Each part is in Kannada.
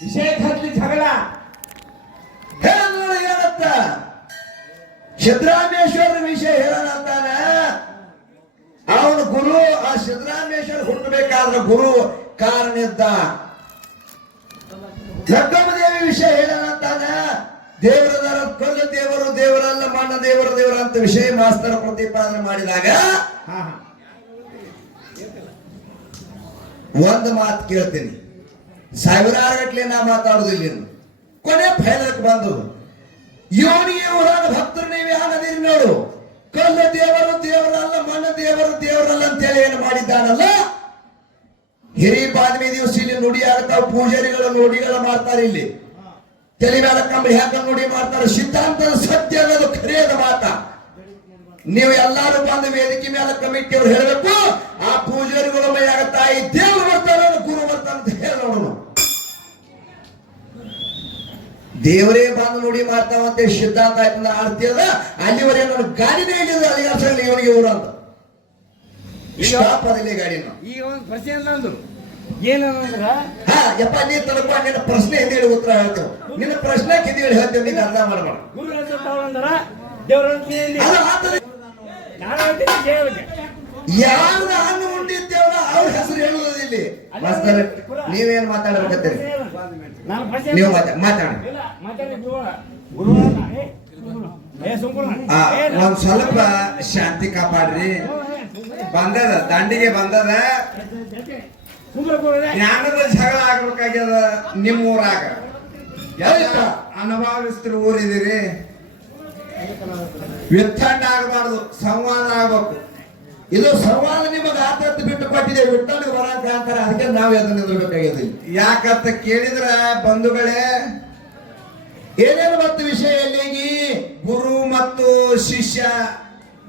ವಿಷಯ ಹತ್ಲಿ ಜಗಳ. ಹೇಳ ಹೇಳತ್ತ ಸಿದ್ದರಾಮೇಶ್ವರ ವಿಷಯ ಹೇಳತ್ತಾನ ಅವನು ಗುರು ಆ ಸಿದ್ದರಾಮೇಶ್ವರ ಹುಟ್ಟಬೇಕಾದ್ರ ಗುರು ಕಾರಣ ಇದ್ದ. ದೇವಿ ವಿಷಯ ಹೇಳನಂತಾನ ದೇವರದರ ಕೊಲ್ಲ ದೇವರು ದೇವರಲ್ಲ ಮಣ್ಣ ದೇವರ ದೇವರ ಅಂತ ವಿಷಯ ಮಾಸ್ತರ ಪ್ರತಿಪಾದನೆ ಮಾಡಿದಾಗ ಒಂದು ಮಾತು ಕೇಳ್ತೀನಿ. ಸಾವಿರಾರು ಗಟ್ಲೆ ನಾ ಮಾತಾಡುದಿಲ್ಲ. ಕೊನೆ ಫೈನಲ್ಕ್ ಬಂದು ಇವನಿಗೆ ಊರಾದ ಭಕ್ತರು ನೀವು ಯಾವ ನೋಡು. ಕಲ್ಲ ದೇವರು ದೇವರಲ್ಲ, ಮಣ್ಣ ದೇವರು ದೇವರಲ್ಲ ಅಂತೇಳಿ ಏನು ಮಾಡಿದ್ದಾನಲ್ಲ? ಹಿರಿ ಬಾದ್ಮಿ ದಿವಸ ಇಲ್ಲಿ ನುಡಿ ಆಗ್ತಾವ ಪೂಜಾರಿಗಳ ನುಡಿಗಳ ಮಾಡ್ತಾರೆ ಇಲ್ಲಿ. ತಲೆ ಮೇಲೆ ಕಂಬಳಿ ಹಾಕ ನುಡಿ ಮಾಡ್ತಾರೆ. ಸಿದ್ಧಾಂತದ ಸತ್ಯ ಅನ್ನೋದು ಖರೆಯದ ಮಾತ. ನೀವು ಎಲ್ಲಾರು ಬಂದು ವೇದಿಕೆ ಮೇಲೆ ಕಮಿಟಿ ಅವ್ರು ಹೇಳಬೇಕು, ಆ ಪೂಜಾರಿಗಳ ಮೈಯಾಗ ತಾಯಿ ದೇವರು ದೇವರೇ ಬಂದು ನುಡಿ ಮಾಡ್ತಾವಂತೆ ಸಿದ್ಧಾಂತ ಆಯ್ತಂದ ಆಡ್ತಿ ಅದ. ಅಲ್ಲಿವರೆಗೆ ನಾನು ಗಾಡಿನೇ ಇಲ್ಲಿದೆ ಅಲ್ಲಿಗೆ ಇವನಿಗೆ ಊರ ಅಂತ. ಸ್ಟಾಪ್ ಅದಿಲ್ಲ ಗಾಡಿನ ಈಗ ಒಂದು ಪ್ರಶ್ನೆ ಅಂತಂದ್ರು ಏನಂದ್ರ ಹಾ ಯಪ್ಪ ನೀ ತನಕ ನಿನ್ನ ಪ್ರಶ್ನೆ ಹೇಳಿ ಉತ್ತರ ಹೇಳ್ತೇವೆ. ನಿನ್ನ ಪ್ರಶ್ನೆ ಕಿಂದೇಳಿ ಹೇಳ್ತೇವೆ ನೀನು ಅರ್ಥ ಮಾಡಬೇಡ ಗುರು ಅಂದ್ರ ದೇವ್ರ ಯಾವ್ದು ಹಣ್ಣು ಉಂಡಿದ್ದೇವಲ್ಲ ಅವ್ರ ಹೆಸರು ಹೇಳುವುದಿಲ್ಲ ಮಾಸ್ತರ್ ನೀವೇನ್ ಮಾತಾಡ್ಬೇಕತ್ತೀರಿ ನೀವು ಮಾತಾಡ ಮಾತಾಡಿ ಒಂದ್ ಸ್ವಲ್ಪ ಶಾಂತಿ ಕಾಪಾಡ್ರಿ. ಬಂದದ, ದಂಡಿಗೆ ಬಂದದ. ಜ್ಞಾನದ ಜಗಳ ಆಗ್ಬೇಕಾಗ್ಯದ ನಿಮ್ ಊರಾಗ ಅನುಭವಿಸ್ತಿರ ಊರಿದಿರಿ ವಿತ್ತಂಡ ಆಗಬಾರ್ದು, ಸಂವಾದ ಆಗ್ಬೇಕು. ಇದು ಸಂವಾದ ನಿಮಗೆ ಆತತ್ತು ಬಿಟ್ಟು ಕೊಟ್ಟಿದೆ ವಿಟ್ಟಲ್ಲಿ ಬರಾಕ ಅಂತಾರೆ ಅದಕ್ಕೆ ನಾವು ಎದ್ದು ನಿಲ್ಬೇಕಾಗಿದೆ ಯಾಕಂತ ಕೇಳಿದ್ರ ಬಂಧುಗಳೇ ಏನೇನು ಬಂತು ವಿಷಯ ಎಲ್ಲಿಗಿ ಗುರು ಮತ್ತು ಶಿಷ್ಯ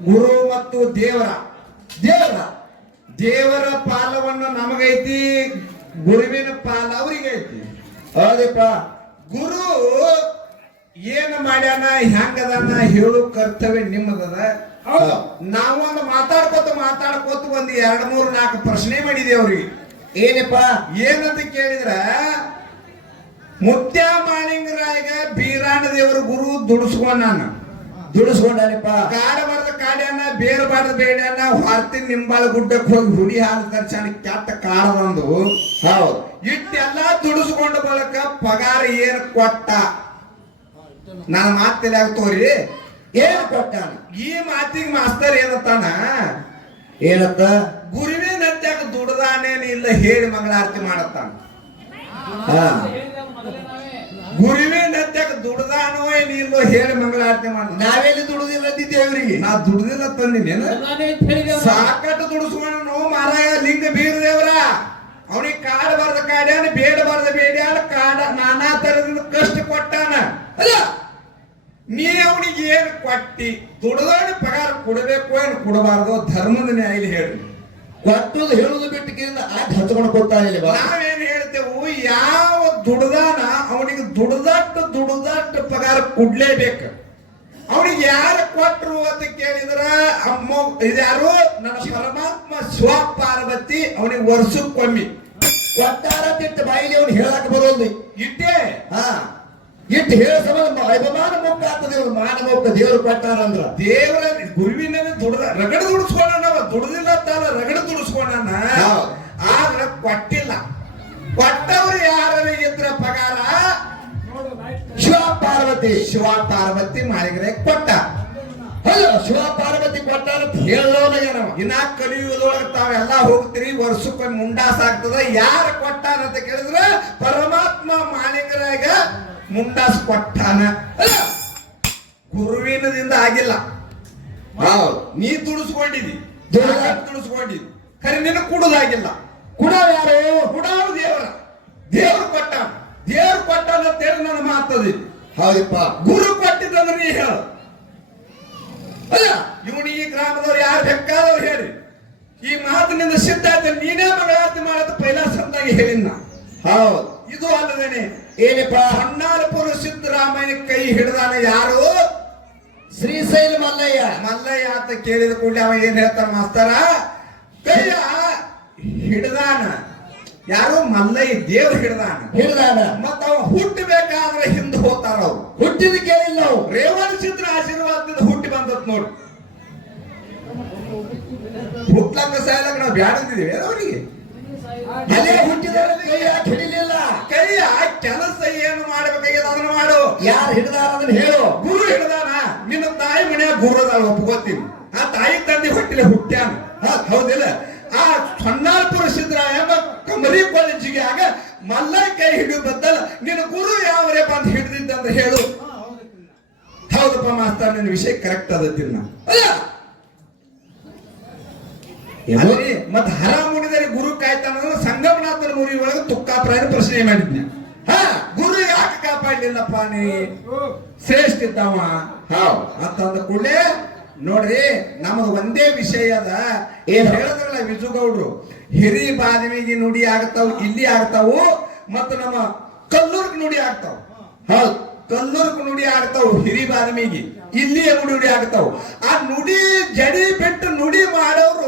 ಗುರು ಮತ್ತು ದೇವರ. ದೇವರ? ದೇವರ ಪಾಲವನ್ನು ನಮಗೈತಿ ಗುರುವಿನ ಪಾಲ ಅವ್ರಿಗೆ ಐತಿ ಹೌದಪ್ಪ. ಗುರು ಏನು ಮಾಡ್ಯಾನ ಹೆಂಗದಾನ ಹೇಳು ಕರ್ತವ್ಯ ನಿಮ್ಮದದ. ನಾವೊಂದು ಮಾತಾಡ್ಕೋತ ಮಾತಾಡ್ಕೋತ ಒಂದ್ ಎರಡ್ ಮೂರ್ ನಾಲ್ಕು ಪ್ರಶ್ನೆ ಮಾಡಿದೆ ಅವ್ರಿಗೆ. ಏನಪ್ಪ? ಏನಂತ ಕೇಳಿದ್ರ ಮುತ್ಯ ದೇವರ ಗುರು ದುಡಿಸ್ಕೊಂಡಾನ ನಾನು. ಕಾಡ ಬರದ ಕಾಡ್ಯಾನ ಬೇರಬಾರದ ಬೇಡ್ಯಾನ ಹೊರ್ತಿ ನಿಂಬಾಳ ಗುಡ್ಡಕ್ಕೆ ಹೋಗಿ ಹುಡಿ ಹಾಲು ದರ್ಶನ ಕೆಟ್ಟ ಕಾಡದಂದು ಹೌದು. ಇಟ್ಟೆಲ್ಲ ದುಡಿಸ್ಕೊಂಡ ಬಳಕ ಪಗಾರ ಏನ್ ಕೊಟ್ಟ? ನನ್ನ ಮಾತಿಲ್ಲ ತೋರಿ? ಏನ್ ಕೊಟ್ಟಾನ? ಈ ಮಾತಿಗೆ ಮಾಸ್ತರ್ ಏನತ್ತಾನ? ಏನತ್ತ? ಗುರುವಿನ ನಂತ್ಯಾಗ ದುಡ್ದಾನೇನ್ ಇಲ್ಲ ಹೇಳಿ ಮಂಗಳಾರತಿ ಮಾಡತ್ತಾನ. ಗುರುವಿನ ಏನ್ ಇಲ್ಲೋ ಹೇಳಿ ಮಂಗಳಾರತಿ ಮಾಡ ನಾವೆಲ್ಲಿ ದುಡುದಿಲ್ಲ ದೇವರಿಗೆ? ನಾ ದುಡ್ದಿಲ್ಲ ತಂದಿನೇನ ಸಾಕಟ್ಟು ದುಡಿಸ್ಕೊಂಡು ಮಾರಾಯ ಲಿಂಗ ದೇವರ. ಅವನಿಗೆ ಕಾಡ ಬಾರ್ದ ಕಾಡ್ಯಾನ ಬೇಡ ಬಾರ್ದ ಬೇಡ್ಯಾನ ಕಾಡ ನಾನಾ ತರದಿಂದ ಕಷ್ಟ ಕೊಟ್ಟಾನ. ಅಲ್ಲ ನೀ ಅವನಿಗೆ ಏನ್ ಕೊಟ್ಟಿ? ದುಡ್ದಾಣ ಪಗಾರ ಕೊಡಬೇಕು ಏನು ಕೊಡಬಾರ್ದು? ಧರ್ಮದ ನ್ಯಾಯ ಹೇಳಿ. ಕೊಟ್ಟದು ಹೇಳುದು ಬಿಟ್ಟು ಕಿಂದ ಆಯ್ತು ಹಚ್ಕೊಂಡು ಕೊಡ್ತಾನಿಲ್ಲ ಬಾ. ನಾವೇನ್ ಹೇಳ್ತೇವು ಯಾವ ದುಡ್ದಾನ ಕೊಡ್ಲೇಬೇಕು. ಅವನಿಗೆ ಯಾರು ಕೊಟ್ರು ಅಂತ ಕೇಳಿದ್ರ ಅಮ್ಮ ಇದ್ಯಾರು? ನನ್ನ ಪರಮಾತ್ಮ ಸ್ವ ಪಾರ್ವತಿ ಅವನಿಗೆ ವರ್ಷಕ್ಕೊಮ್ಮಿ ಕೊಟ್ಟಾರ ತಿಟ್ಟು ಬಾಯಿಲಿ ಅವ್ನು ಹೇಳಕ್ ಬರೋದು ಇಟ್ಟೇ? ಹಾ. ಇಟ್ಟು ಹೇಳ ಸಂಬಂಧ ಅಭಿಮಾನ ಮುಕ್ತ ಆಗ್ತದೆ ಮಾನವ ದೇವರು ಕೊಟ್ಟಾರ ಅಂದ್ರ ದೇವರ ಗುರುವಿನ ದುಡ್ದ ರಗಡ ದುಡಿಸ್ಕೊಂಡ ದುಡ್ದಿಲ್ಲ ತಾನ ರಗಡ ದುಡಿಸ್ಕೊಂಡ ಆದ್ರ ಕೊಟ್ಟಿಲ್ಲ. ಕೊಟ್ಟವ್ರು ಯಾರ ಇದ್ರ ಪಗಾರ? ಪಾರ್ವತಿ ಶಿವ ಪಾರ್ವತಿ ಮಾಳಿಗರೆ ಕೊಟ್ಟ. ಅಲ್ಲ ಶಿವ ಪಾರ್ವತಿ ಕೊಟ್ಟಾರ ಹೇಳೋನ ಏನವ? ಇನ್ನ ಕಲಿಯುವುದೊಳಗೆ ತಾವೆಲ್ಲ ಹೋಗ್ತೀರಿ ವರ್ಷಕ್ಕೆ ಮುಂಡಾಸ ಆಗ್ತದ. ಯಾರು ಕೊಟ್ಟಾನ ಅಂತ ಕೇಳಿದ್ರೆ ಪರಮಾತ್ಮ ಮಾಳಿಗರಾಗ ಮುಂಡಾಸ್ ಕೊಟ್ಟಾನ. ಗುರುವಿನದಿಂದ ಆಗಿಲ್ಲ. ನೀ ತುಡಿಸ್ಕೊಂಡಿದಿ ತುಡಿಸ್ಕೊಂಡಿದಿ ಖರೆ ನಿನ್ನ ಕುಡುದಾಗಿಲ್ಲ. ಕುಡ ಯಾರು? ಕುಡ ದೇವರ. ದೇವ್ರು ಕೊಟ್ಟ ದೇವ್ರು ಅಂತ ಹೇಳಿ ನನ್ನ ಮಾತದಿ ಹೌದಪ್ಪ ಗುರು ಕೊಟ್ಟಿದ್ದಂದ್ರೆ ನೀ ಹೇಳ. ಅಲ್ಲ ಇವನು ಈ ಗ್ರಾಮದವ್ರು ಯಾರು ಬೇಕಾದವ್ರು ಹೇಳಿ. ಈ ಮಾತಿನಿಂದ ಸಿದ್ಧ ಆಯ್ತು ನೀನೇ ಮಂಗಳಾರತಿ ಮಾಡೋದು ಪೈಲಾಸಂದಾಗಿ ಹೇಳಿನ ಹೌದು. ಇದು ಅಲ್ಲದೇನೆ ಏನಪ್ಪ? ಹಣ್ಣಾಲ್ಪುರ ಸಿದ್ದರಾಮಯ್ಯ ಕೈ ಹಿಡಿದಾನೆ ಯಾರು? ಶ್ರೀಶೈಲ ಮಲ್ಲಯ್ಯ. ಮಲ್ಲಯ್ಯ ಅಂತ ಕೇಳಿದ ಕೂಡಲೇ ಅವ ಏನ್ ಹೇಳ್ತಾರ ಮಾಸ್ತರ? ಕೈಯ ಹಿಡ್ದಾನ. ಯಾರು? ಮಲ್ಲಯ್ಯ ದೇವ್ರ ಹಿಡ್ದಾನ. ಹಿಡ್ದಾನ. ಮತ್ತ ಅವ ಅವ್ರು ಹುಟ್ಟಿದ ಕೇಳಿಲ್ಲ ನಾವು. ರೇವಣ ಸಿದ್ರ ಆಶೀರ್ವಾದದಿಂದ ಹುಟ್ಟಿ ಬಂದತ್ ನೋಡಿ. ಹುಟ್ಲಕ್ಕ ಸಾಯ್ಲಕ್ಕ ನಾವು ಬ್ಯಾಡಂದಿದೀವಿ ಅವರಿಗೆ ಎಲೆ ಹುಟ್ಟಿದವರ ಕೈ ಯಾಕೆ ಹಿಡಿಲಿಲ್ಲ? ಕೈಯ ಕೆಲಸ ಏನು ಮಾಡಬೇಕಾಗಿದೆ ಅದನ್ನು ಮಾಡು. ಯಾರು ಹಿಡಿದಾರ ಅದನ್ನ ಹೇಳು. ಗುರು ಹಿಡ್ದಾನ? ನಿನ್ನ ತಾಯಿ ಮನೆಯ ಗುರು ಅದಾಳ, ಒಪ್ಕೋತೀನಿ. ಆ ತಾಯಿ ತಂದೆ ಹುಟ್ಟಿಲ್ಲ, ಹುಟ್ಟ್ಯಾನ. ಹೌದಿಲ್ಲ. ಆ ಸಣ್ಣಾಲ್ಪುರ ಎಂಬ ಕಮರಿ ಕಾಲೇಜಿಗೆ ಆಗ ಮಲ್ಲ ಕೈ ಹಿಡಿದು ಬದ್ದಲ್ಲ ನಿನ್ನ ಗುರು ಯಾವರೇ ಬಂದು ಹಿಡಿದಿದ್ದಂತ ಹೇಳು. ಹೌದಪ್ಪ ಮಾಸ್ತರ್ ನಿನ್ನ ವಿಷಯ ಕರೆಕ್ಟ್ ಅದತ್ತಿನ ಮತ್ತ ಹರ ಮುಡಿದರೆ ಗುರು ಕಾಯ್ತಾನ ಸಂಗಮನಾಥನ ಮುರಿ ಒಳಗೆ ತುಕ್ಕಾಪ್ರಾಯನ ಪ್ರಶ್ನೆ ಮಾಡಿದ್ನ. ಹಾ ಗುರು ಯಾಕೆ ಕಾಪಾಡ್ಲಿಲ್ಲಪ್ಪ ನೀ? ಶ್ರೇಷ್ಠ ಇದ್ದಾವ ಹಾವ್ ಅಂತಂದ ಕೂಡಲೇ ನೋಡ್ರಿ ನಮಗ ಒಂದೇ ವಿಷಯ ಅದ. ಏನ್ ಹೇಳಿದ್ರಲ್ಲ ವಿಜುಗೌಡ್ರು ಹಿರಿ ಬಾದಮಿಗೆ ನುಡಿ ಆಗ್ತಾವ ಇಲ್ಲಿ ಆಗ್ತಾವು ಮತ್ತು ನಮ್ಮ ಕಲ್ಲೂರ್ಗ್ ನುಡಿ ಆಗ್ತಾವ್. ಹೌದ್. ಕಲ್ಲೂರ್ಗ್ ನುಡಿ ಆಗ್ತಾವ್ ಹಿರಿ ಬಾದಮಿಗೆ. ಇಲ್ಲಿ ನುಡಿ ಆಗ್ತಾವ್ ಆ ನುಡಿ ಜಡಿ ಬಿಟ್ಟು ನುಡಿ ಮಾಡೋರು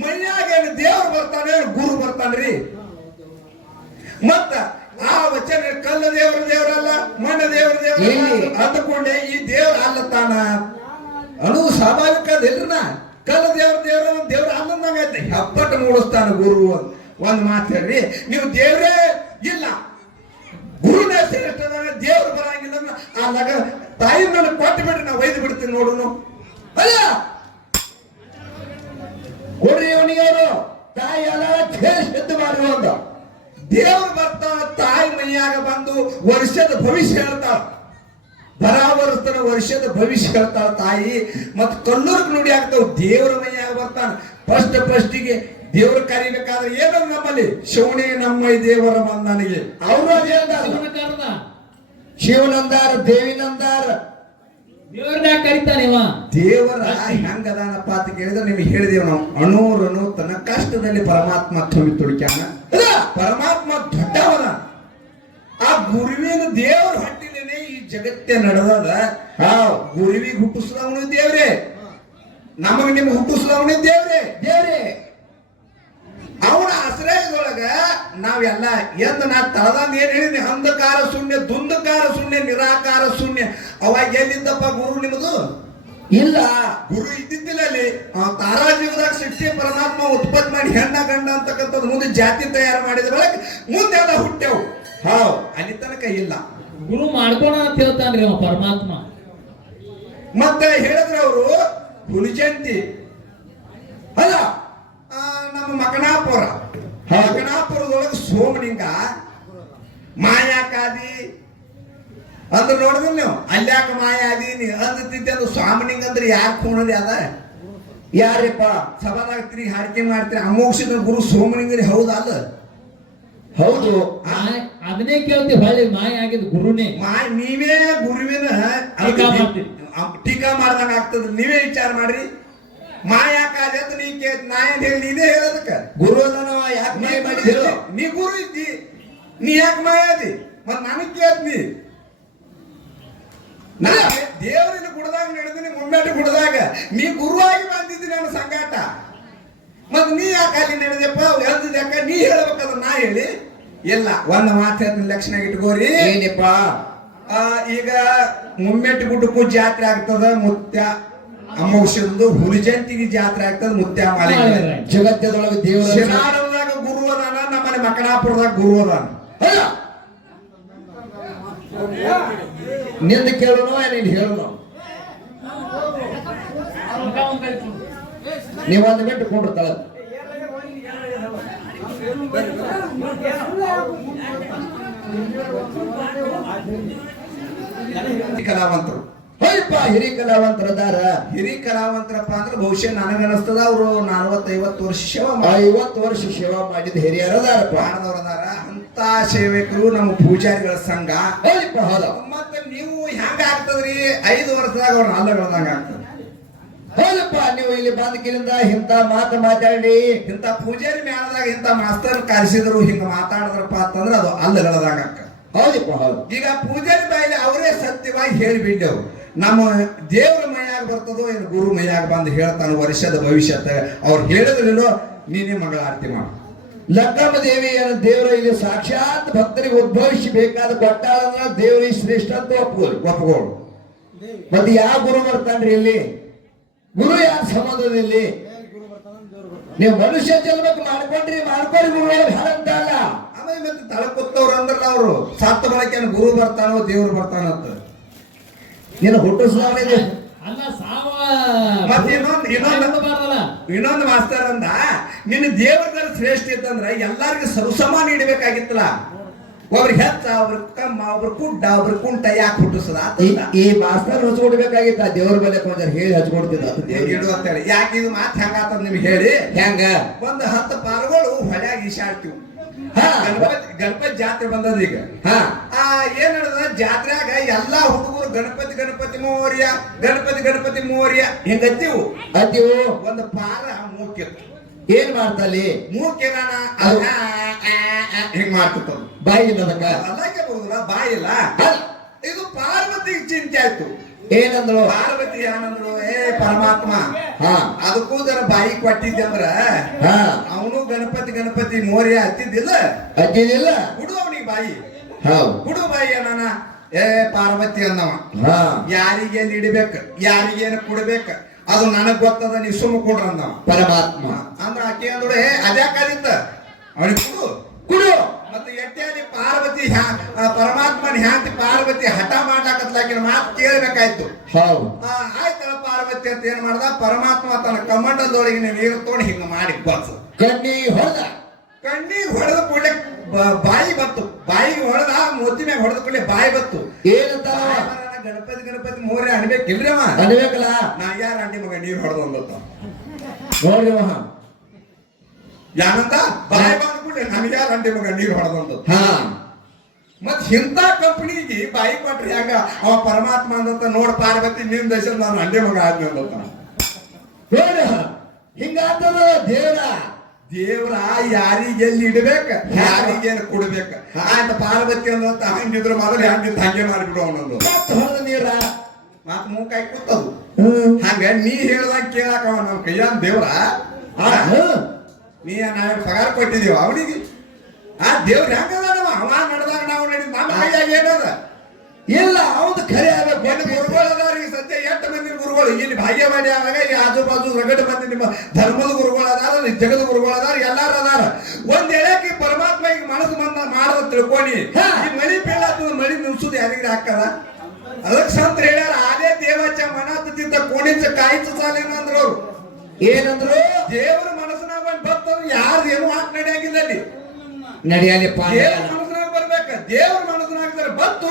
ಮೈಯಾಗ ಏನು ದೇವ್ರು ಬರ್ತಾನೆ ಗುರು ಬರ್ತಾನ್ರಿ? ಮತ್ತ ಆ ವಚನ ಕಲ್ಲ ದೇವರ ದೇವರಲ್ಲ ಮಣ್ಣ ದೇವರ ದೇವರಲ್ಲ ಅಂದ್ಕೊಂಡೆ ಈ ದೇವ್ರ ಅಲ್ಲತಾನ ಅನು ಸ್ವಾಭಾವಿಕ ಅದಿಲ್ರನ ಕಲ್ಲ ದೇವ್ರ ದೇವ್ರ ದೇವ್ರ ಅಲ್ಲಂದಂಗ ಐತೆ. ಹಬ್ಬಟ ಮೂಡಿಸ್ತಾನ ಗುರು. ಒಂದ್ ಮಾತು ಹೇಳ್ರಿ ನೀವು ದೇವ್ರೇ ಇಲ್ಲ. ಗುರುನ ಶ್ರೇಷ್ಠದಾನ ದೇವ್ರು ಬರಂಗಿಲ್ಲ ಅಂದ್ರೆ ಆ ಲಗ ತಾಯಿ ನನ್ನ ಕೊಟ್ಟು ಬಿಡ್ರಿ ನಾ ಒಯ್ದು ಬಿಡ್ತೀನಿ ನೋಡುನು. ಅಲ್ಲ! ಕೊಡ್ರಿ ತಾಯಿ ಅಲ್ಲ ಸಿದ್ಧ ಮಾಡುವ ಅಂತ. ದೇವ್ರು ಬರ್ತಾನ ತಾಯಿ ಮೈಯಾಗ ಬಂದು ವರ್ಷದ ಭವಿಷ್ಯ ಹೇಳ್ತಾಳ ಬರಾವರ್ತನ ವರ್ಷದ ಭವಿಷ್ಯ ಹೇಳ್ತಾಳ ತಾಯಿ. ಮತ್ ಕಲ್ಲೂರ್ಗ್ ನುಡಿ ಆಗ್ತಾವ, ದೇವ್ರ ಮೈಯಾಗ ಬರ್ತಾನ. ಫಸ್ಟ್ ಫಸ್ಟಿಗೆ ದೇವ್ರ ಕರಿಬೇಕಾದ್ರೆ ಏನೋ ನಮ್ಮಲ್ಲಿ? ಶಿವನೇ ನಮ್ಮ ದೇವರ ಬಂದನಿಗೆ ಅವರು ಅದೇ ಶಿವನಂದಾರ ದೇವಿನಂದಾರ. ದೇವ್ರನ್ಯಾಗ ಕರಿತಾನೆ ಇವ ದೇವರ ಹೆಂಗದಾನಪ್ಪ ಅಂತ ಕೇಳಿದ್ರೆ ನಿಮ್ಗೆ ಹೇಳಿದೇವ್ ನಾವು. ಅಣೂರನು ತನ್ನ ಕಷ್ಟದಲ್ಲಿ ಪರಮಾತ್ಮ ತುಂಬಿ ತುಳಿಕ್ಯಾನ. ಪರಮಾತ್ಮ ದೊಡ್ಡವನ. ಆ ಗುರುವಿನ ದೇವರ ಹಟ್ಟಿಲೇನೆ ಈ ಜಗತ್ತೇ ನಡೆದದ. ಆ ಗುರುವಿಗೆ ಹುಟ್ಟಿಸಿದವನು ದೇವ್ರೆ. ನಮಗೆ ನಿಮ್ಗೆ ಹುಟ್ಟಿಸಿದವನು ದೇವ್ರೆ. ದೇವ್ರೇ. ಅವನ ಆಶ್ರಯದೊಳಗ ನಾವೆಲ್ಲ ಎಂದು ನಾ ತಳದಂದು ಏನ್ ಹೇಳಿದ್ನಿ? ಅಂಧಕಾರ ಶೂನ್ಯ ದುಂದಕಾರ ಶೂನ್ಯ ನಿರಾಕಾರ ಶೂನ್ಯ. ಅವಾಗ ಎಲ್ಲಿದ್ದಪ್ಪ ಗುರು ನಿಮ್ದು? ಇಲ್ಲ. ಗುರು ಇದ್ದಿದ್ದಿಲ್ಲ ಅಲ್ಲಿ. ಆ ತಾರಾಜೀವದಾಗ ಸೃಷ್ಟಿ ಪರಮಾತ್ಮ ಉತ್ಪತ್ತಿ ಮಾಡಿ ಹೆಣ್ಣ ಗಂಡ ಅಂತಕ್ಕಂಥದ್ದು ಮುಂದೆ ಜಾತಿ ತಯಾರು ಮಾಡಿದ ಬೆಳಕ್ ಮುಂದೆ ಅದ ಹುಟ್ಟೆವು. ಹಾವ್ ಅಲ್ಲಿ ತನಕ ಇಲ್ಲ. ಗುರು ಮಾಡ್ಕೋಣ ಅಂತ ಹೇಳ್ತಾನ್ರಿ ಅವ ಪರಮಾತ್ಮ. ಮತ್ತೆ ಹೇಳಿದ್ರೆ ಅವರು ಹುಲಿಜಂತಿ ಅಲ್ಲ ನಮ್ಮ ಮಕನಾಪುರ. ಮಕನಾಪುರದೊಳಗೆ ಸೋಮನಿಂಗ ಮಾಯಾಕಾದಿ. ಅಂದ್ರೆ ನೋಡಿದ್ರೆ ನೀವು ಅಲ್ಯಾಕ ಮಾಯಾದಿ ನೀ ಅಂದಿದ್ದೆ ಅದು ಸ್ವಾಮಿನಿಂಗ ಅಂದ್ರೆ ಯಾಕೆ ಕೂಣದಿ ಅದ? ಯಾರಪ್ಪ ಸಭಾದಾಗ್ತೀರಿ ಹಾಡಿಕೆ ಮಾಡ್ತೀರಿ ಅಮೋಕ್ಷದ ಗುರು ಸೋಮಲಿಂಗರಿ ಹೌದಾ ಅಲ್ಲ ಹೌದು. ಮಾಯ ಅದನ್ನೇ ಕೇಳ್ತೀವಿ ಹೊಳ್ಳಿ ಮಾಯ ಆಗಿದ್ ಗುರುನೇ. ಮಾಯ ನೀವೇ ಗುರುವಿನ ಟೀಕಾ ಮಾಡ್ದಂಗ ಆಗ್ತದ ನೀವೇ ವಿಚಾರ ಮಾಡ್ರಿ. ಮಾಯಾಕಾದಿ ಅಂತ ನೀ ಕೇ ನಾ ಏನ್ ಹೇಳಿ ನೀನೇ ಹೇಳೋದಕ್ಕ ಗುರು ಅದನವ ಯಾಕೆ ನೀ ಮಾಡಿದ್ರು? ನೀ ಗುರು ಇದ್ದಿ. ನೀ ಯಾಕೆ ಮಾಯಾದಿ ಮತ್ ನನಗ್ ಕೇಳ್ತೀನಿ. ನಾ ದೇವರಿನ ಗುಡದಾಗ ನಡೆದಿನಿ ಮುಮ್ಮೆಟ್ಟು ಗುಡದಾಗ. ನೀ ಗುರುವಾಗಿ ಬಂದಿದ್ದಿ ನನ್ನ ಸಂಗಾಟ. ಮತ್ ನೀ ಯಾಕೆ ಅಲ್ಲಿ ನಡೆದಪ್ಪ? ಯಾಕ? ನೀ ಹೇಳ್ಬೇಕದ ನಾ ಹೇಳಿ. ಇಲ್ಲ ಒಂದ್ ಮಾತು ಹೇಳ್ತೀನಿ ಲಕ್ಷಣ ಇಟ್ಕೋರಿ. ಏನಪ್ಪ? ಆ, ಈಗ ಮುಮ್ಮೆಟ್ಟು ಗುಡ್ಡಕ್ಕೂ ಜಾತ್ರೆ ಆಗ್ತದ ಮುತ್ಯ ಅಮೌಷಧದ್ದು ಹುಲಿಜಂತಿಗೆ ಜಾತ್ರೆ ಆಗ್ತದ ಮುತ್ಯ ಮಾಳಿ ಜಗತ್ತದೊಳಗೆ ದೇವರ ಶಿನಾಡದಾಗ ಗುರು ಅದಾನ ನಮ್ಮನೆ ಮಕನಾಪುರದಾಗ ಗುರು ಅದಾನ ಅಲ್ಲ ನಿಂದ ಕೇಳೋಣ ನೀನ್ ಹೇಳೋಣ ನೀವು ಬಿಟ್ಟು ಕೊಂಡಿರ್ತಾಳ ಕಲಾವಂತರು. ಹೋಯ್ಪ ಹಿರಿ ಕಲಾವಂತರದಾರ ಹಿರಿ ಕಲಾವಂತರಪ್ಪ ಅಂದ್ರೆ ಬಹುಶಃ ನನಗನಸ್ತದ ಅವರು ನಲವತ್ತೈವತ್ತು ವರ್ಷ ಸೇವೆ ಐವತ್ತು ವರ್ಷ ಸೇವಾ ಮಾಡಿದ ಹಿರಿಯರದಾರ ಪ್ರಾಣದವರದಾರ ಅಂತ ಸೇವಕರು ನಮ್ಮ ಪೂಜಾರಿಗಳ ಸಂಘ. ಹೌದ. ಮತ್ತೆ ನೀವು ಹೆಂಗ ಆಗ್ತದ್ರಿ? ಐದು ವರ್ಷದಾಗ ಅವ್ರ ಅಲ್ಲಗಳದಂಗ ಆಗ್ತದ. ಹೌದಪ್ಪ ನೀವು ಇಲ್ಲಿ ಬಂದಕಿನಿಂದ ಇಂಥ ಮಾತು ಮಾತಾಡಿ. ಇಂಥ ಪೂಜಾರಿ ಮೇಳದಾಗ ಇಂಥ ಮಾಸ್ತರ್ ಕರೆಸಿದ್ರು ಹಿಂಗ ಮಾತಾಡಿದ್ರಪ್ಪ ಅಂತಂದ್ರೆ ಅದು ಅಲ್ಲಗಳದಾಗ ಹೌದಪ್ಪ ಹೌದು. ಈಗ ಪೂಜಾರಿ ಬಾಯಿಲಿ ಅವರೇ ಸತ್ಯವಾಗಿ ಹೇಳಿಬಿಟ್ಟೆವು. ನಮ್ಮ ದೇವರ ಮೈಯಾಗ ಬರ್ತದೋ ಏನು ಗುರು ಮೈಯಾಗ ಬಂದು ಹೇಳ್ತಾನೆ ವರ್ಷದ ಭವಿಷ್ಯತ್, ಅವ್ರು ಹೇಳಿದ್ರೇನೋ ನೀನೇ ಮಗಳ ಆರತಿ ಮಾಡು. ಲಕ್ಕಮ್ಮ ದೇವಿಯನ್ನು ದೇವರ ಇಲ್ಲಿ ಸಾಕ್ಷಾತ್ ಭಕ್ತರಿಗೆ ಉದ್ಭವಿಸಿ ಬೇಕಾದ ಕೊಟ್ಟಾಳಂದ್ರ ದೇವರಿ ಶ್ರೇಷ್ಠ ಅಂತ ಒಪ್ಕೋರಿ ಒಪ್ಕೋಳು ಮತ್ತೆ ಯಾವ ಗುರು ಬರ್ತಾನ್ರಿ ಇಲ್ಲಿ? ಗುರು ಯಾರ ಸಂಬಂಧದಲ್ಲಿ ನೀವು ಮನುಷ್ಯ ಜನ್ಮಕ್ಕೆ ಮಾಡ್ಕೊಂಡ್ರಿ ಮಾಡ್ಕೊಂಡ್ರಿ ಗುರುಗಳು ಅಂತ ಅಲ್ಲ. ಆಮೇಲೆ ಮತ್ತೆ ತಳಕೊತ್ತವ್ರು ಅಂದ್ರಲ್ಲ ಅವರು ಸತ್ತ ಬಳಕೆ ಗುರು ಬರ್ತಾನೋ, ದೇವ್ರು ಬರ್ತಾನಂತ ನೀನು ಹುಟ್ಟಿಸ್ಲಾವಣಿದೆ ಅಲ್ಲ ಸಾವ. ಮತ್ತೆ ಇನ್ನೊಂದು ಇನ್ನೊಂದು ಇನ್ನೊಂದು ಮಾಸ್ತರ್ ಅಂದ ನಿನ್ನ ದೇವರದಲ್ಲಿ ಶ್ರೇಷ್ಠ ಇತ್ತಂದ್ರ ಎಲ್ಲಾರಿಗೂ ಸರ್ವಸಮ ನೀಡಬೇಕಾಗಿತ್ತಲ್ಲ. ಒಬ್ರು ಹೆಚ್ಚ ಒಬ್ರು ಕಮ್ಮ ಒಬ್ರು ಕುಡ್ಡ ಒಬ್ರು ಕುಂಟ ಯಾಕೆ ಹುಟ್ಟಿಸದ? ಈ- ಮಾಸ್ತರ್ ಹಚ್ಕೊಡ್ಬೇಕಾಗಿತ್ತ ದೇವ್ರ ಮೇಲೆ ಕೊಂಚ ಹೇಳಿ ಹಚ್ಕೊಡ್ತಿದ್ದ ಅದು ದೇವ್ರ ಇಡು ಅಂತೇಳಿ ಯಾಕೆ ಇದು ಮಾತು ಹೆಂಗಾತ ನಿಮ್ಗೆ ಹೇಳಿ? ಹೆಂಗ? ಒಂದು ಹತ್ತು ಪಾರ್ಗಳು ಹೊಳ್ಯಾಗ ಈಶಾಡ್ತೀವಿ. ಗಣಪತಿ ಗಣಪತಿ ಜಾತ್ರೆ ಬಂದದ ಈಗ ಹಾ ಆ ಏನ್ ನಡೆದ ಜಾತ್ರೆಯಾಗ ಎಲ್ಲಾ ಹುಡುಗರು ಗಣಪತಿ ಗಣಪತಿ ಮೋರ್ಯ ಗಣಪತಿ ಗಣಪತಿ ಮೋರ್ಯ ಹಿಂಗತ್ತೀವು ಅತ್ತಿವು ಒಂದು ಪಾರ ಮುಖ್ಯ ಏನ್ ಮಾಡ್ತಲ್ಲಿ ಆ, ಹಿಂಗ್ ಮಾಡ್ತಿತ್ತು ಬಾಯಿ ಇಲ್ಲ ಅದಕ್ಕ ಬಹುದಲ್ಲ ಬಾಯಿಲ್ಲ ಅಲ್ಲ. ಇದು ಪಾರ್ವತಿ ಚಿಂತೆ ಆಯ್ತು ಏನಂದ್ರು ಪಾರ್ವತಿ ಏನಂದ್ರು ಏ ಪರಮಾತ್ಮ. ಹಾ. ಅದಕ್ಕೂ ಜರ ಬಾಯಿ ಕೊಟ್ಟಿದ್ದಂದ್ರ ಹಾ. ಅವನು ಗಣಪತಿ ಗಣಪತಿ ಮೋರ್ಯ ಹತ್ತಿದ್ದಿಲ್ಲ? ಹತ್ತಿದ್ದಿಲ್ಲ. ಹುಡು ಅವನಿಗೆ ಬಾಯಿ. ಹುಡು ಬಾಯಿ ಅಣ್ಣ ಏ ಪಾರ್ವತಿ ಅನ್ನವ. ಹಾ. ಯಾರಿಗೇನ್ ಇಡಬೇಕ? ಯಾರಿಗೇನು ಕೊಡ್ಬೇಕ? ಅದು ನನಗ್ ಗೊತ್ತದ ನೀವು ಸುಮ್ಮ ಕೊಡ್ರ ಅಂದವ ಪರಮಾತ್ಮ. ಅಂದ್ರ ಆಕೆ ಅಂದ್ರೆ ಏ ಅದ್ಯಾಕಾದಿತ್ತ ಅವನಿಗೆ ಕುಡು. ಕುಡು. ಮತ್ತೆ ಎಟ್ಟೆಯಲ್ಲಿ ಪಾರ್ವತಿ ಪರಮಾತ್ಮನ ಹ್ಯಾಂತಿ ಪಾರ್ವತಿ ಹಠ ಮಾಡಾಕತ್ಲಾಕಿನ ಮಾತು ಕೇಳಬೇಕಾಯ್ತು. ಹೌದು. ಆ, ಆಯ್ತಲ್ಲ ಪಾರ್ವತಿ ಅಂತ ಏನ್ ಮಾಡ್ದ? ಪರಮಾತ್ಮ ತನ್ನ ಕಮಂಡಲದೊಳಗಿನ ನೀರು ತೊಗೊಂಡು ಹಿಂಗ ಮಾಡಿ ಬಸ್ ಕಣ್ಣಿ ಹೊಡೆದ. ಕಣ್ಣಿ ಹೊಡೆದ ಕೂಡಲೇ ಬಾಯಿ ಬತ್ತು ಬಾಯಿಗೆ ಹೊಡೆದ ಮೂತಿ ಮ್ಯಾಗ ಹೊಡೆದ ಕೂಡಲೇ ಬಾಯಿ ಬತ್ತು ಏನಂತ ಗಣಪತಿ ಗಣಪತಿ ಮೋರೆ ಅನ್ಬೇಕಿಲ್ರಿ ಅವ? ಅನ್ಬೇಕಲ್ಲ? ನಾ ಯಾರ ಅಂಡಿ ಮಗ ನೀರು ಹೊಡೆದ ಅಂದ ನೋಡ್ರಿ ಮಹಾ. ಯಾನಂತ ಬಾಯಿ ಬಂದ ನಮಗೆ ನನಗೆ ಯಾರ ಅಂಟಿ ಮಗ ನೀರು ಹೊಡೆದಂತದ್ದು ಮತ್ ಇಂಥ ಕಂಪನಿಗೆ ಬಾಯಿ ಕೊಟ್ರಿ ಯಾಕ ಅವ ಪರಮಾತ್ಮ ಅಂದಂತ ನೋಡ್ ಪಾರ್ವತಿ ನಿನ್ ದೇಶ ನಾನು ಅಂಡೆ ಮಗ ಆದ್ನಿ ಅಂತ ನೋಡ ಹಿಂಗಾದ ದೇವ್ರ. ದೇವ್ರ ಯಾರಿಗೆ ಎಲ್ಲಿ ಇಡ್ಬೇಕ ಯಾರಿಗೆ ಕೊಡ್ಬೇಕ? ಆಯ್ತ ಪಾರ್ವತಿ ಅಂದಂತ ಹಂಗಿದ್ರ ಮೊದಲು ಹಂಗಿತ್ತು ಹಂಗೆ ಮಾಡ್ಬಿಡು ಅವನೊಂದು ಹೊರದ ನೀರ. ಮಾತು ಮೂಕಾಯಿ ಕೂತದು. ಹಂಗ ನೀ ಹೇಳ್ದಂಗ ಕೇಳಾಕ ಅವ ನಮ್ ಕೈಯಾನ್ ದೇವ್ರ. ನೀ ನಾವೇ ಪಗಾರ ಕೊಟ್ಟಿದೀವ ಅವನಿಗೆ? ಆ ದೇವ್ರ ಹೆಂಗದಾನವ? ಅವ ನಡೆದಾಗ ನಾವು ನಡಿ ನಮ್ಮ ಹಾಗಾಗಿ ಏನದ? ಇಲ್ಲ ಅವನು ಖರೆ ಅದ ಬಂದು ಗುರುಗಳು ಅದಾರ ಈಗ ಸದ್ಯ ಎಂಟು ಮಂದಿ ಗುರುಗಳು. ಇಲ್ಲಿ ಭಾಗ್ಯವಾಡಿ ಆದಾಗ ಈ ಆಜು ಬಾಜು ರಗಡ ಮಂದಿ ನಿಮ್ಮ ಧರ್ಮದ ಗುರುಗಳು ಅದಾರ ಜಗದ ಗುರುಗಳು ಅದಾರ ಎಲ್ಲಾರು ಅದಾರ. ಒಂದ್ ಹೇಳಕ್ಕೆ ಪರಮಾತ್ಮ ಈಗ ಮನಸ್ಸು ಬಂದ ಮಾಡದ ತಿಳ್ಕೊಂಡಿ. ಈ ಮಳಿ ಬೀಳತ್ತದ ಮಳಿ ನಿಲ್ಸುದು ಯಾರಿಗ್ರಿ ಹಾಕದ ಅದಕ್ಕೆ ಸಂತ ಹೇಳ್ಯಾರ ಅದೇ ದೇವಚ ಮನತ್ತಿದ್ದ ಕೋಣಿಚ ಕಾಯಿಚ ಸಾಲೇನ ಏನಂದ್ರು ಅವ್ರು ಏನಂದ್ರು? ದೇವರ ಮನಸ್ಸಿನಾಗ ನಡೆಯಲಿ ನಡಿಯಲಿಪ್ಪ ದೇವ್ರ ಮನಸ್ಸಿನಾಗ ಬರ್ಬೇಕ. ದೇವ್ರ ಮನಸ್ಸಿನಾಗ ಬತ್ತು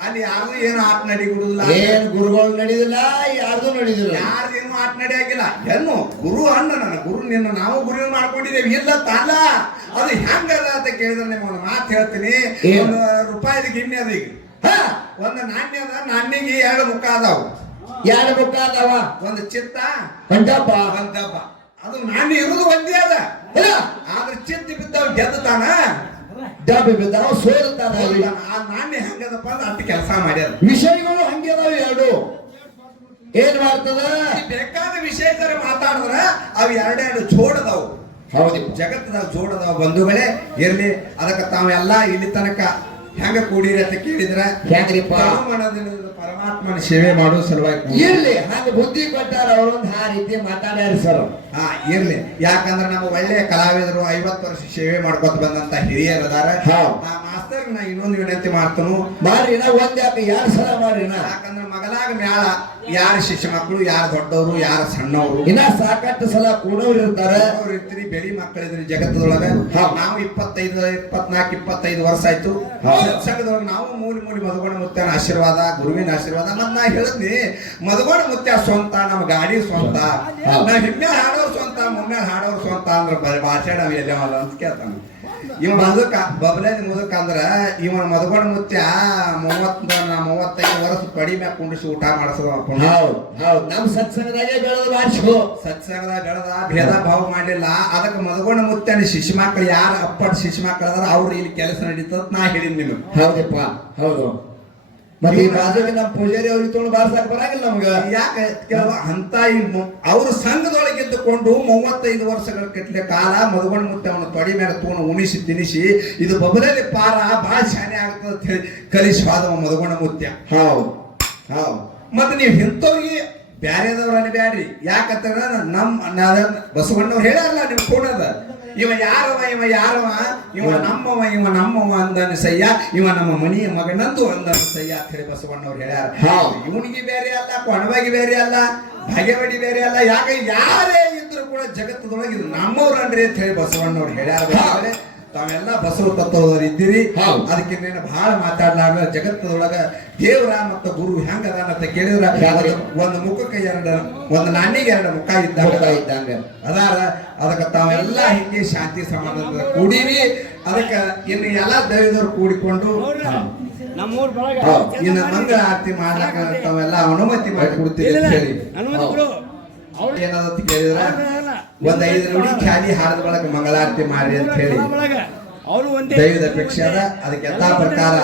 ಅಲ್ಲಿ ಯಾರು ಏನು ಹಾಕ್ ನಡಿಗುದಿಲ್ಲ ಏನು ಗುರುಗಳು ನಡೆದಿಲ್ಲ ಯಾರ್ದು ನಡೆದಿಲ್ಲ. ಏನು ಆಟ ನಡೆಯಾಗಿಲ್ಲ. ಹೆಣ್ಣು ಗುರು ಅಣ್ಣ ನನ್ನ ಗುರು ನಿನ್ನ ನಾವು ಗುರು ಮಾಡ್ಕೊಂಡಿದ್ದೇವೆ. ಇಲ್ಲ ತಾಲ ಅದು ಹೆಂಗದ ಅಂತ ಕೇಳಿದ್ರೆ ನಿಮ್ಗೆ ಒಂದು ಮಾತು ಹೇಳ್ತೀನಿ. ಏನು? ಒಂದು ರೂಪಾಯಿದ ಗಿಣ್ಣೆ ಅದ ಈಗ. ಹಾ? ಒಂದು ನಾಣ್ಯ ಅದ ನಾಣ್ಯಗೆ ಎರಡು ಮುಖ ಅದಾವ ಎರಡು ಮುಖ ಅದಾವ ಒಂದು ಚಿತ್ತ ಒಂದಬ್ಬ ಒಂದ್ ದಬ್ಬ. ಅದು ನಾಣ್ಯ ಇರೋದು ಒಂದೇ ಅದ ಇಲ್ಲ ಆದ್ರೆ ಚಿಂತೆ ಬಿದ್ದವ್ ಗೆದ್ದಾನ ಡಬ್ಬಿ ಬಿದ್ದಾವ ಸೋಲುತ್ತಾನ ಆ ನಾಣ್ಯ ಹೆಂಗದಪ್ಪ ಅಂದ್ರೆ ಅಷ್ಟು ಕೆಲಸ ಮಾಡ್ಯಾರ. ವಿಷಯಗಳು ಹಂಗೆ ಅದಾವ ಎರಡು. ಏನ್ ಮಾಡ್ತದ? ಬೇಕಾದ ವಿಷಯ ತರ ಮಾತಾಡಿದ್ರ ಅವು ಎರಡೆರಡು ಜೋಡದವು. ಹೌದು. ಜಗತ್ತದ ಜೋಡದ ಬಂಧುಗಳೇ ಇರ್ಲಿ. ಅದಕ್ಕೆ ತಾವೆಲ್ಲ ಇಲ್ಲಿ ತನಕ ಹೆಂಗ ಕೂಡಿರ ಅಂತ ಕೇಳಿದ್ರ ಹೆಂಗ್ರಿಪ್ಪ? ಪರಮಾತ್ಮನ ಸೇವೆ ಮಾಡೋ ಸಲುವಾಗಿ. ಇರ್ಲಿ ಹಂಗ ಬುದ್ಧಿ ಕೊಟ್ಟಾರ ಅವ್ರೊಂದ್ ಆ ರೀತಿ ಮಾತಾಡ್ಯಾರ ಸರ್. ಹಾ ಇರ್ಲಿ. ಯಾಕಂದ್ರ ನಮ್ಮ ಒಳ್ಳೆ ಕಲಾವಿದರು ಐವತ್ತು ವರ್ಷ ಸೇವೆ ಮಾಡ್ಕೊತ ಬಂದಂತ ಹಿರಿಯರು ನಾ ಇನ್ನೊಂದು ವಿನಂತಿ ಮಾಡ್ತನು. ಒಂದ್ ಯಾಕೆ ಎರಡ್ ಸಲ ನಾ ಯಾಕಂದ್ರೆ ಮಗಲಾಗ ಮ್ಯಾಳ ಯಾರ ಶಿಷ್ಯ ಮಕ್ಕಳು ಯಾರು ದೊಡ್ಡವರು ಯಾರ ಸಣ್ಣವರು? ಇನ್ನ ಸಾಕಷ್ಟು ಸಲ ಕೂಡವ್ರು ಇರ್ತಾರ. ಅವ್ರು ಇರ್ತೀರಿ ಬೆಳಿ ಮಕ್ಕಳಿದ್ರಿ ಜಗತ್ತದೊಳಗ. ನಾವು ಇಪ್ಪತ್ತೈದು ಇಪ್ಪತ್ನಾಲ್ಕು ಇಪ್ಪತ್ತೈದು ವರ್ಷ ಆಯ್ತು. ಸತ್ಸಂಗದೊಳಗ ನಾವು ಮೂಲಿ ಮೂಲಿ ಮಧುಗೋಣ ಮುತ್ಯನ ಆಶೀರ್ವಾದ ಗುರುವಿನ ಆಶೀರ್ವಾದ. ಮತ್ ನಾ ಹೇಳಿದ್ನಿ ಮಧುಗೋಣ ಮುತ್ಯ ಸ್ವಂತ ನಮ್ಮ ಗಾಡಿ ಸ್ವಂತ. ನಾ ಹಿಮ್ಮೆ ಹಾಡೋರ್ ಸ್ವಂತ ಮುಮ್ಮೆ ಹಾಡೋರ್ ಸ್ವಂತ ಅಂದ್ರೆ ಭಾಷೆ ನಾವ್ ಎಲ್ಲ ಅಂತ ಕೇಳ್ತಾನ. ಇವ ಮುದುಕ ಬಬ್ಲೇದ ಮುದುಕ ಅಂದ್ರ ಇವನ ಮಧುಗೋಣ ಮುತ್ಯ ಮೂವತ್ ಮೂವತ್ತೈದು ವರ್ಷ ಪಡಿ ಮ್ಯಾಗ ಕುಂಡಿಸಿ ಊಟ ಮಾಡಿಸೋ ಹೌದ್ ಹೌದ್. ನಮ್ ಸತ್ಸಂಗದಾಗೆ ಬೆಳೆದ ಬಾರಿಸ್ಕೋ ಸತ್ಸಂಗದ ಬೆಳೆದ ಭೇದ ಭಾವ ಮಾಡಲಿಲ್ಲ. ಅದಕ್ಕೆ ಮದಗೊಂಡ ಮುತ್ಯ ಶಿಶು ಮಕ್ಕಳು ಯಾರು ಅಪ್ಪಟ ಶಿಶು ಮಕ್ಕಳು ಅದಾರ ಅವ್ರು ಇಲ್ಲಿ ಕೆಲಸ ನಡೀತದ ನಾ ಹೇಳಿದ್ ನಿಮಗೆ. ಹೌದಪ್ಪ ಹೌದು. ಮತ್ತೆ ಈ ಬಾಜುಗೆ ನಮ್ಮ ಪೂಜಾರಿ ಅವ್ರಿಗೆ ತೊಗೊಂಡು ಬಾರ್ಸಕ್ ಬರಂಗಿಲ್ಲ ನಮ್ಗ. ಯಾಕೆ? ಕೆಲವ ಅಂತ ಅವರು ಸಂಘದೊಳಗೆ ಇದ್ದುಕೊಂಡು ಮೂವತ್ತೈದು ವರ್ಷಗಳ ಕಟ್ಲೆ ಕಾಲ ಮದುಗೊಂಡು ಮುತ್ತೆ ಅವನ ತೊಡಿ ಮೇಲೆ ತೂಣ ಉಣಿಸಿ ತಿನಿಸಿ ಇದು ಬಬಲಲ್ಲಿ ಪಾರ ಬಹಳ ಶಾನೆ ಆಗ್ತದೆ ಅಂತ ಹೇಳಿ ಕಲಿಸಿ ಹೋದವ ಮದುಗೊಂಡ ಮುತ್ಯ. ಹೌದು. ಹೌದು. ಮತ್ತೆ ನೀವು ಇಂಥವ್ರಿಗೆ ಬ್ಯಾರೆದವ್ರು ಬ್ಯಾಡ್ರಿ ಯಾಕಂತಂದ್ರೆ ನಮ್ಮ ಬಸವಣ್ಣವ್ರು ಹೇಳಲ್ಲ ನಿಮ್ ಕೂಡದ. ಇವ ಯಾರವ ಇವ ಯಾರವ? ಇವ ನಮ್ಮವ ಇವ ನಮ್ಮವ ಅಂದನು ಸಯ್ಯ. ಇವ ನಮ್ಮ ಮನೆಯ ಮಗನಂದು ಅಂದನು ಸಯ್ಯ ಅಂತ ಹೇಳಿ ಬಸವಣ್ಣವ್ರು ಹೇಳ್ಯಾರ. ಇವನಿಗೆ ಬೇರೆ ಅಲ್ಲ ಕೊಣವಾಗಿ ಬೇರೆ ಅಲ್ಲ ಭಾಗ್ಯವಾಡಿ ಬೇರೆ ಅಲ್ಲ ಯಾಕೆ ಯಾರೇ ಇದ್ರು ಕೂಡ ಜಗತ್ತದೊಳಗೆ ಇದು ನಮ್ಮವ್ರನ್ರಿ ಅಂತ ಹೇಳಿ ಬಸವಣ್ಣವ್ರು ಹೇಳ್ಯಾರ. ತಾವೆಲ್ಲ ಬಸವ ತತ್ವದವ್ರು ಇದ್ದೀರಿ. ಅದಕ್ಕೆ ನೀನು ಬಹಳ ಮಾತಾಡ್ಲಾರ್ದ ಜಗತ್ತದೊಳಗ ದೇವರ ಮತ್ತು ಗುರು ಹೆಂಗ ಅಂತ ಕೇಳಿದ್ರ. ಒಂದು ಮುಖಕ್ಕೆ ಎರಡು ಒಂದು ನಾಣ್ಣಿಗೆ ಎರಡು ಮುಖ ಇದ್ದಾಗ ಇದ್ದಂಗೆ. ಅದಾರ ಅದಕ್ಕೆ ತಾವೆಲ್ಲ ಹಿಂಗೆ ಶಾಂತಿ ಸಮಾಧಾನ ಕೂಡಿವಿ ಅದಕ್ಕೆ ಇನ್ನು ಎಲ್ಲ ದೈವದವ್ರು ಕೂಡಿಕೊಂಡು ನಮ್ಮೂರ್ ಬಳಗ ಹೌದು. ಇನ್ನು ಮಂಗಳ ಆರತಿ ಮಾಡ್ಲಾಕ ತಾವೆಲ್ಲ ಅನುಮತಿ ಮಾಡಿ ಕೊಡ್ತೀವಿ ಅಂತ ಹೇಳಿ. ಏನದಂತ ಕೇಳಿದ್ರ? ಒಂದ್ ಐದು ನೋಡಿ ಖ್ಯಾಲಿ ಹಾರದ ಬಳಕ ಮಂಗಳಾರತಿ ಮಾಡಿ ಅಂತ ಹೇಳಿ. ಅವರು ಒಂದೇ ದೈವದ ಅಪೇಕ್ಷೆ ಅದ. ಅದಕ್ಕೆ ಎಲ್ಲಾ ಪ್ರಕಾರ